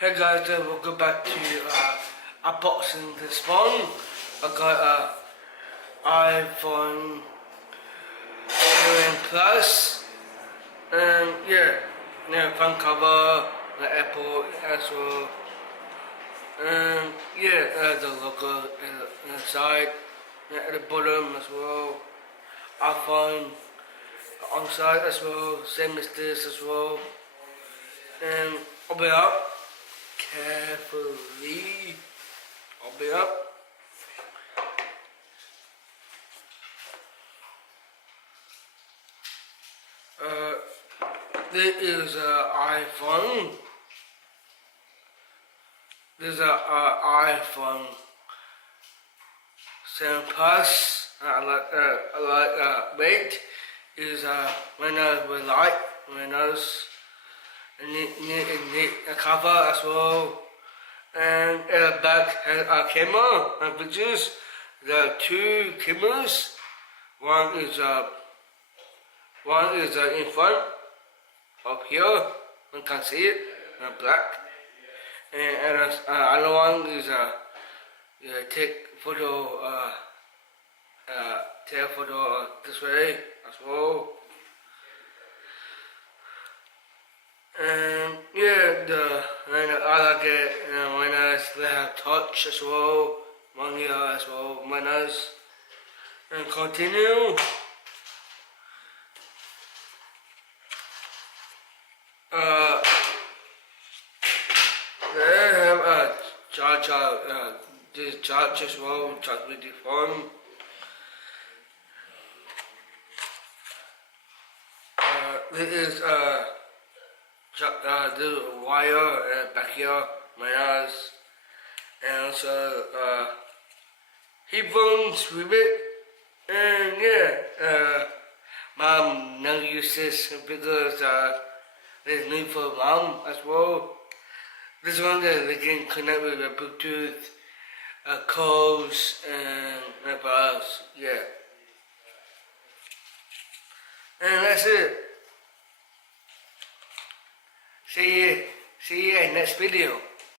Hey guys, welcome back to unboxing this phone. I got iPhone 11 Plus, and front cover, the Apple as well, and the logo in the side, at the bottom as well. iPhone on the side as well, same as this as well, and open it up carefully. Open it up. This is an iPhone. This is an iPhone 7 Plus. I like weight. Is windows with light windows. Need a cover as well. And at the back has a camera and pictures. There are two cameras. One is in front, up here. One can see it, black. And other one is take photo this way as well. And I like it when they have touch as well, one here as well, manners. And continue. They have a charger, this charge as well, charge with the phone. This is the wire back here, manners, and also headphones with it. And mom now uses because there's need for mom as well. This one they can connect with a Bluetooth, calls, and whatever else. And that's it. See you in next video.